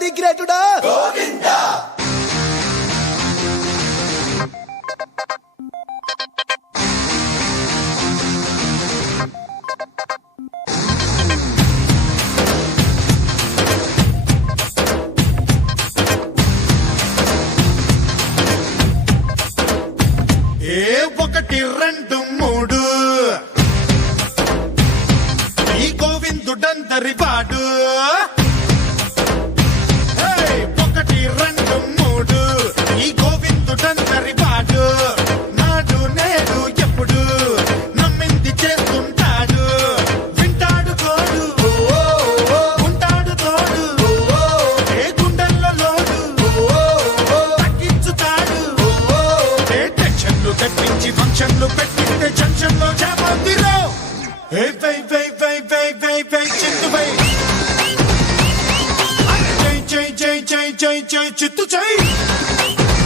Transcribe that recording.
the గ్రేటుడా ఒకటి రెండు మూడు ఈ గోవిందుడందరి వాడు ఒకటి రెండు మూడు ఈ గోవిందుడందరి వాడు నాడు నేడు ఎప్పుడు నమ్మింది చేస్తుంటాడు వింటాడు తోడు ఉంటాడు తోడు ఏ గుండెల్లో లోడు తగ్గించుతాడు ఏ టెన్షన్లు తెప్పించి ఫంక్షన్లు పెట్టింటే జంక్షన్లో చేపందిరో చిత్తు చై